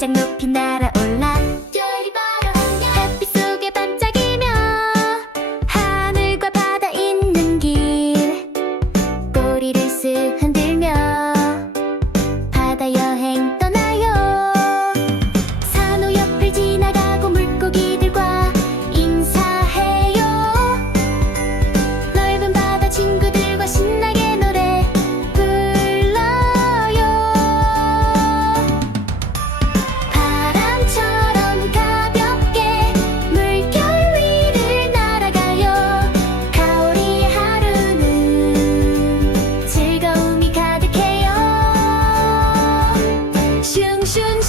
가장 높이 날아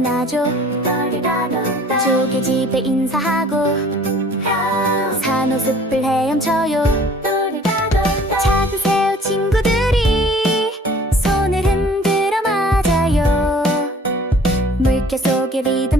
만나죠 좋게 집에 인사하고 산호숲을 헤엄쳐요. 작으세요 친구들이 손을 흔들어 맞아요. 물결 속에 리듬